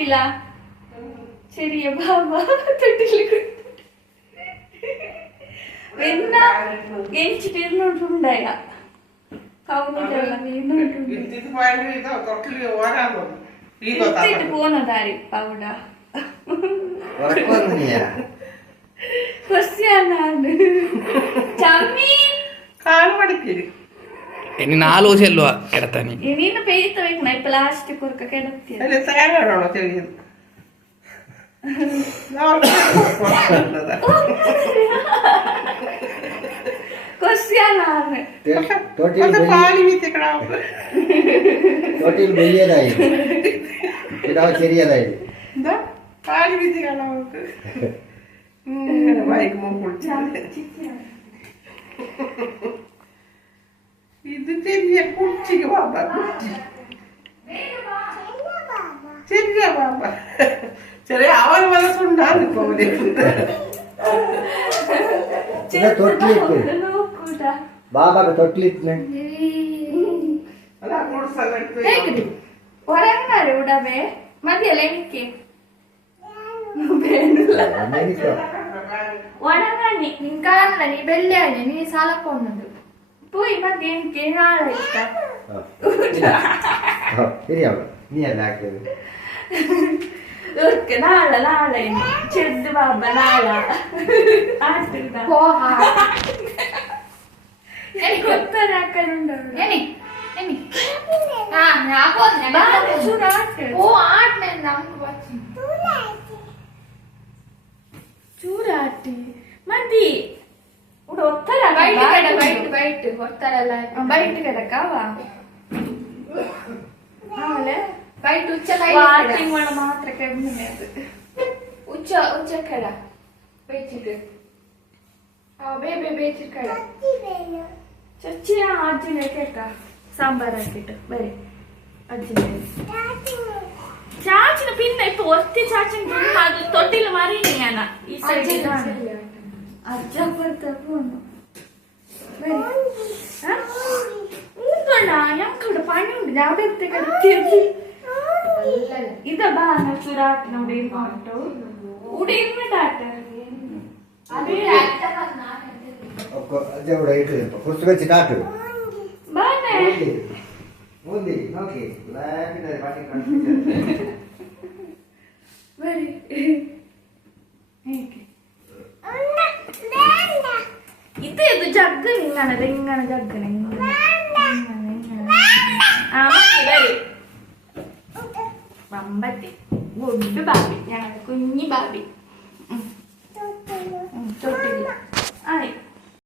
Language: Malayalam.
ആക്കില്ല ചെറിയ ബാബ തൊട്ടില് എന്നാ ഗണിച്ചിട്ടിരുന്നോട്ടുണ്ടായ പോന്നതാരി പൗഡ ക്വസ്റ്റ്യനാണ് ചമ്മി കാല് പഠിക്കല് ഇനി 4 ദിവസമല്ലോ കിടത്താൻ ഇനി പെയ്ത്ത് വെക്കണ പ്ലാസ്റ്റിക് ഒക്കെ കിടത്തിയ തേങ്ങയാണോ ചെറിയത് ക്വസ്റ്റ്യനാണ് പാല് വീത്തിക്കണം തൊട്ടിൽ വലിയതായി കിടാവ് ചെറിയതായി എന്താ പാല് വീത്തിക്കണം നമുക്ക് വൈകുമ്പോ കുളിച്ചാൽ ഇത് ചെറിയ കുച്ചിക്ക് ബാബ കുച്ചി ചെറിയ ബാബ ചെറിയ അവൻ മനസ്സുണ്ടാകും തൊട്ടിലിട്ട് ബാബാക്ക് തൊട്ടിലിട്ട് ഉടവേ മതിയല്ലേ എനിക്ക് ഉടങ്ങി നിനക്കാണല്ല നീ വെള്ളിയാഴ്ച നീ സാല പോകുന്നുണ്ട് പോയി മതി എനിക്ക് നാളെ ശരിയാവും നീ അല്ല ആക്കിയത് നാളെ നാളെ ചെറുത് ബാബ നാളെ എനിക്ക് ഒത്തരാക്കലുണ്ടോ ചൂരാട്ടി മതി ഇവിടെ ബയട്ട് കിടക്കാവാ മാത്രം കിടന്നത് ഉച്ചക്കട വെച്ചിട്ട് വെച്ചിട്ട് ചച്ചിയ അർജുനെ കേട്ടാ സാമ്പാറാക്കിട്ട് വരെ അർജുനെ ചാച്ചിന് പിന്നെ ഇപ്പൊ ഒറ്റ ചാച്ചൻ അത് തൊട്ടില് മാറിയില്ല ഞാനാ ഈ സൈഡിലാണ് അജപ്പുറത്ത് പോന്നു ഞങ്ങൾക്കിവിടെ പണിയുണ്ട് ഞാൻ അവിടെ എടുത്ത് കിടത്തി ഇതാ ചുരാട്ടിനോട് ഇരുന്നോട്ടോ ഇവിടെ ഇരുന്നിട്ടാട്ടെ കുറച്ച് വെച്ച് കാട്ടു ഇത് ജഗ് ഇങ്ങനെ ജഗ്ഗണ വമ്പത്തി ഗുഡ് ബാബി ഞങ്ങളുടെ കുഞ്ഞി ബാബി